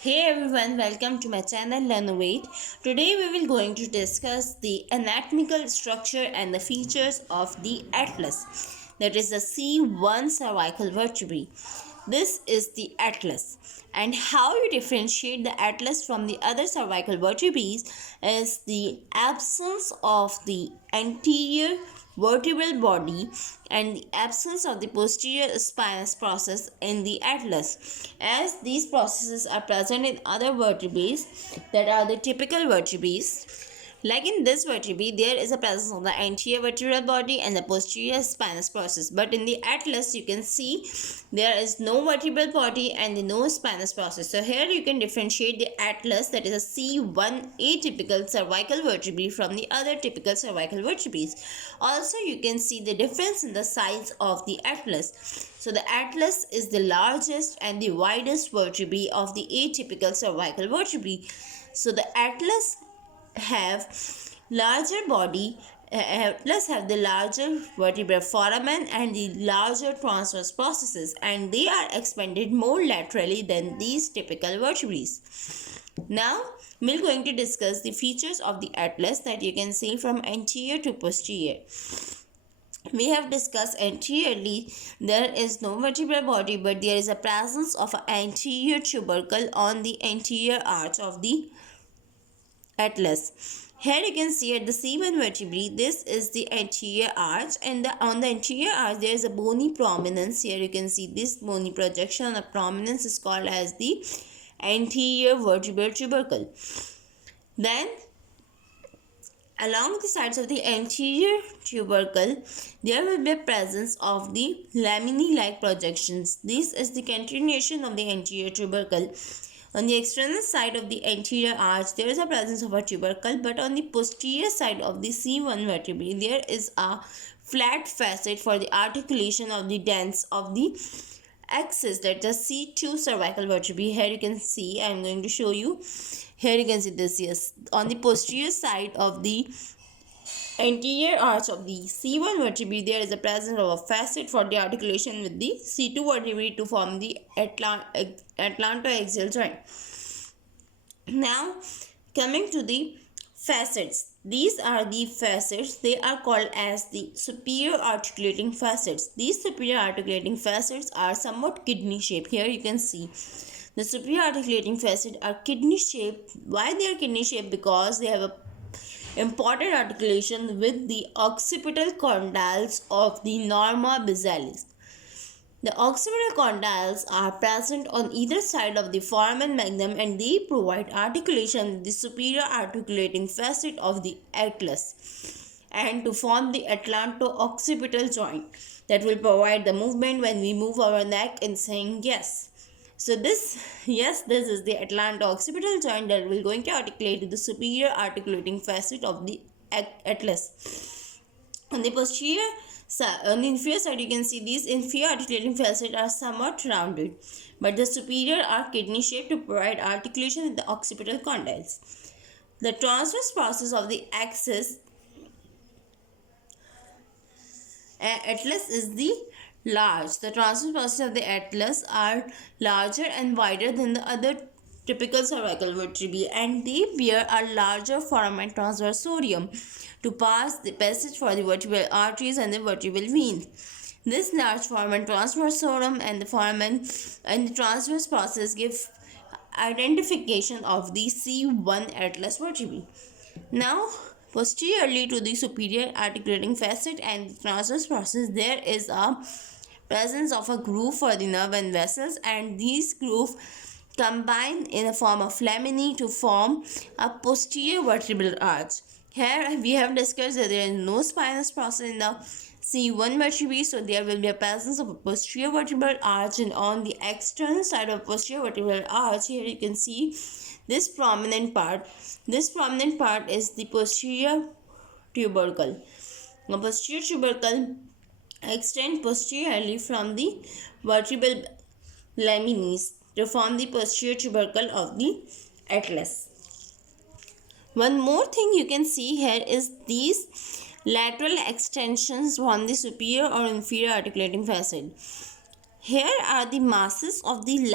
Hey everyone, welcome to my channel Learnovate. Today we will going to discuss the anatomical structure and the features of the atlas. That is the C1 cervical vertebrae. This is the atlas. And how you differentiate the atlas from the other cervical vertebrae is the absence of the anterior vertebral body and the absence of the posterior spinous process in the atlas, as these processes are present in other vertebrae that are the typical vertebrae. Like in this vertebrae, there is a presence of the anterior vertebral body and the posterior spinous process. But in the atlas, you can see there is no vertebral body and no spinous process. So here you can differentiate the atlas, that is a C1 atypical cervical vertebrae, from the other typical cervical vertebrae. Also, you can see the difference in the size of the atlas. So the atlas is the largest and the widest vertebrae of the atypical cervical vertebrae. So the atlas have larger body, plus have the larger vertebral foramen and the larger transverse processes, and they are expanded more laterally than these typical vertebrae. Now we're going to discuss the features of the atlas that you can see from anterior to posterior. We have discussed anteriorly there is no vertebral body, but there is a presence of an anterior tubercle on the anterior arch of the atlas. Here you can see at the C1 vertebrae, this is the anterior arch, and on the anterior arch there is a bony prominence. Here you can see this bony projection on the prominence is called as the anterior vertebral tubercle. Then along the sides of the anterior tubercle, there will be a presence of the laminae-like projections. This is the continuation of the anterior tubercle. On the external side of the anterior arch, there is a presence of a tubercle, but on the posterior side of the C1 vertebrae, there is a flat facet for the articulation of the dents of the axis, that is C2 cervical vertebrae. Here you can see, I am going to show you. Here you can see this, yes. On the posterior side of the anterior arch of the C1 vertebrae, there is a presence of a facet for the articulation with the C2 vertebrae to form the atlantoaxial joint. Now, coming to the facets. These are the facets. They are called as the superior articulating facets. These superior articulating facets are somewhat kidney shaped. Here you can see the superior articulating facets are kidney shaped. Why they are kidney shaped? Because they have a important articulation with the occipital condyles of the norma basilis. The occipital condyles are present on either side of the foramen magnum, and they provide articulation with the superior articulating facet of the atlas and to form the atlanto-occipital joint that will provide the movement when we move our neck in saying yes. So this is the atlanto-occipital joint that will going to articulate to the superior articulating facet of the atlas. On the inferior side, you can see these inferior articulating facets are somewhat rounded, but the superior are kidney shaped to provide articulation with the occipital condyles. The transverse process of the axis atlas is the large. The transverse process of the atlas are larger and wider than the other typical cervical vertebrae, and they bear a larger foramen transversorium to pass the passage for the vertebral arteries and the vertebral veins. This large foramen transversorium and the foramen and the transverse process give identification of the C1 atlas vertebrae. Now, posteriorly to the superior articulating facet and the transverse process, there is a presence of a groove for the nerve and vessels, and these grooves combine in a form of laminae to form a posterior vertebral arch. Here we have discussed that there is no spinous process in the C1 vertebrae, so there will be a presence of a posterior vertebral arch, and on the external side of posterior vertebral arch, here you can see this prominent part. This prominent part is the posterior tubercle. The posterior tubercle extends posteriorly from the vertebral laminae to form the posterior tubercle of the atlas. One more thing you can see here is these lateral extensions from the superior or inferior articulating facet. Here are the masses of the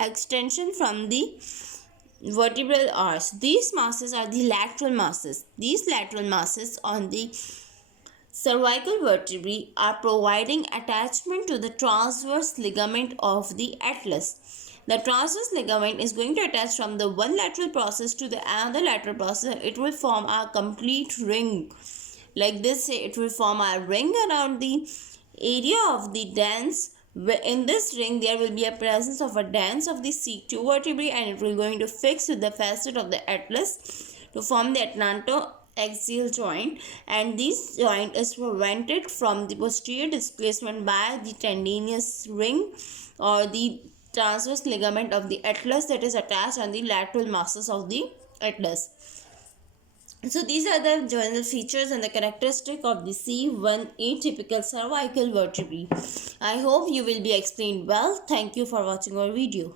extension from the vertebral arch. These masses are the lateral masses. These lateral masses on the cervical vertebrae are providing attachment to the transverse ligament of the atlas. The transverse ligament is going to attach from the one lateral process to the another lateral process. It will form a complete ring. Like this, it will form a ring around the area of the dens. In this ring, there will be a presence of a dens of the C2 vertebrae, and it will going to fix with the facet of the atlas to form the atlantoaxial joint, and this joint is prevented from the posterior displacement by the tendinous ring or the transverse ligament of the atlas that is attached on the lateral masses of the atlas. So these are the general features and the characteristic of the C1 atypical cervical vertebrae. I hope you will be explained well. Thank you for watching our video.